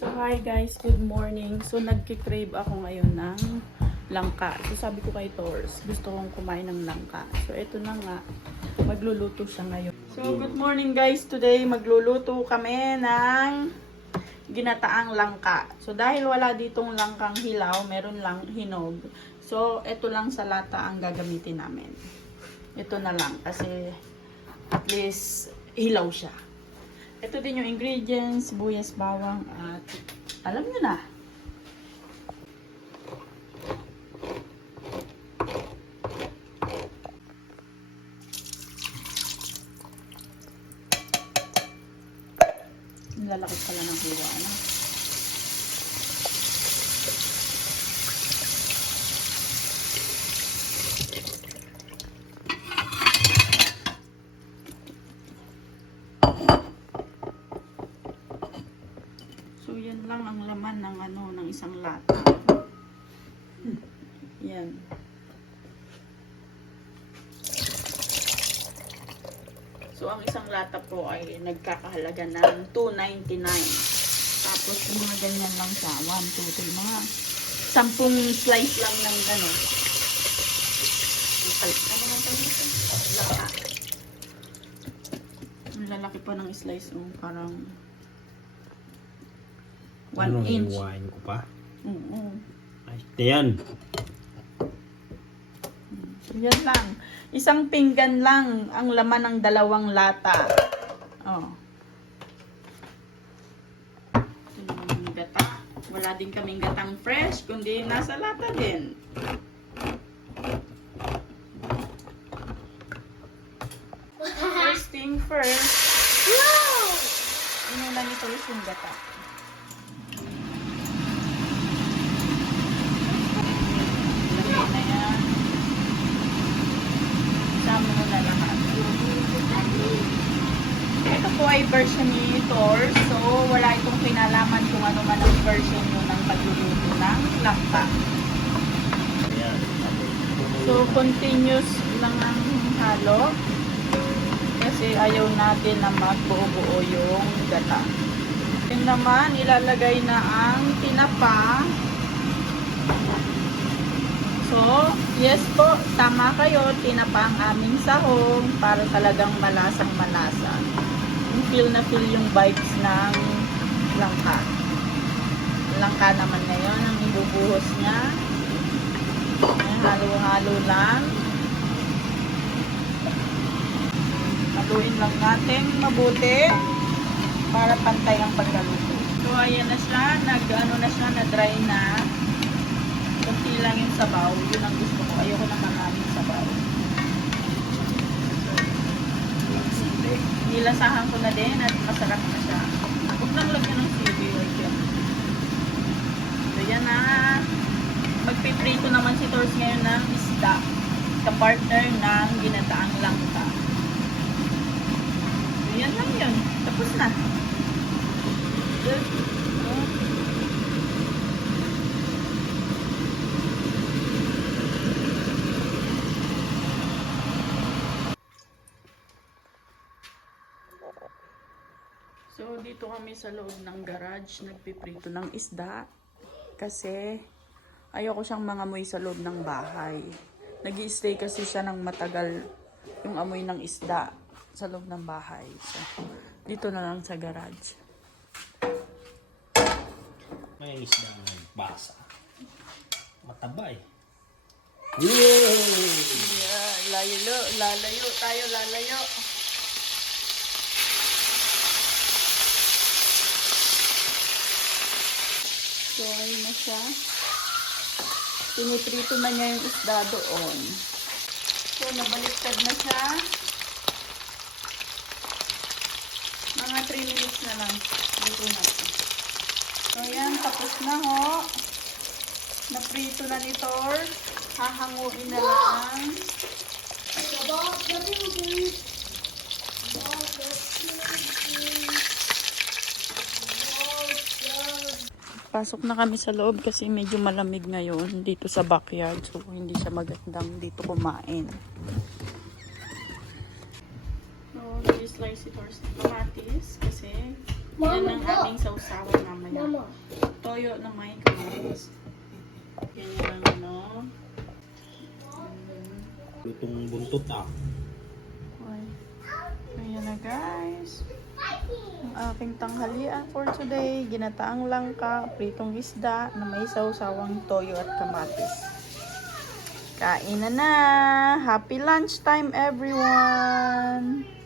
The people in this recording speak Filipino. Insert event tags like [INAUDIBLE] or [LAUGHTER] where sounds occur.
So hi guys, good morning. So nagki-crave ako ngayon ng langka. So sabi ko kay Tors, gusto kong kumain ng langka. So ito na nga, magluluto siya ngayon. So good morning guys, today magluluto kami ng ginataang langka. So dahil wala ditong langkang hilaw, meron lang hinog. So ito lang sa lata ang gagamitin namin. Ito na lang kasi at least hilaw siya. Ito din yung ingredients, sibuyas, bawang, at alam nyo na. Nilalaki pala ng hiwa, ano? So, yan lang ang laman ng ano, ng isang lata. Yan. So, ang isang lata po ay nagkakahalaga ng 2.99. Tapos, mga ganyan lang siya. 1, 2, 3, mga 10 slice lang ng gano'n. Ano nga. Ang lalaki pa ng slice, oh, parang 1 Anong inch. hiwain ko pa? Oo. Ay, yan. Yan lang. Isang pinggan lang ang laman ng dalawang lata. Oh. Ito yung gata. Wala din kaming gatang fresh, kundi nasa lata din. [LAUGHS] First thing first, inulan nito yung gata. Lagay na yan. Sama mo na lahat. Ito po ay version ni Thor. So, wala itong kinalaman kung ano man ang version mo ng pagluluto ng. Ayan. So, continuous lang ang halo. Kasi ayaw natin na magbuo-buo yung gata. Yun naman, ilalagay na ang tinapa. So, yes po, tama kayo. Tinapa ang aming sahog para talagang malasang malasa. Yung feel na feel yung vibes ng langka. Langka naman ngayon ang ibubuhos niya. Halo-halo lang. Haluin lang natin mabuti para pantay ang pagkaluto. So, ayan na siya. Nag-ano na siya, na-dry na. Kunti lang yung sabaw. Yun ang gusto ko. Ayoko na maraming sabaw. Nilasahan ko na din at masarap na siya. Huwag lang lagyan ng sili. So, yan na. Magpiprito naman si Tors ngayon ng isda. Ka-partner ng ginataang langka. So, yan lang yun. Tapos na. Good. Oh. So, dito kami sa loob ng garage, nagpiprito ng isda. Kasi, ayoko siyang mangamoy sa loob ng bahay. nag stay kasi siya ng matagal yung amoy ng isda sa loob ng bahay. So, dito na lang sa garage. May isda na basa. Mataba eh. Yay! Yeah, layo, lalayo tayo, lalayo. So, ayun na siya. Tinitrito na niya yung isda doon. So, nabaliktad na siya. Mga 3 minutes na lang. Dito na siya. So, yan. Tapos na ho. Naprito na ni Thor. Hahanguin na lang. Pasok na kami sa loob kasi medyo malamig ngayon dito sa backyard. So, hindi siya magandang dito kumain. So, i-slice it or kamatis kasi Yan ang ating sausawan mamaya. Toyo na may kamatis. Ganyan ang ano. Lutong buntot ah. Ay. Ayan na guys. Aking tanghalian for today. Ginataang langka, pritong isda na may sausawang toyo at kamatis. Kain na na! Happy lunchtime everyone!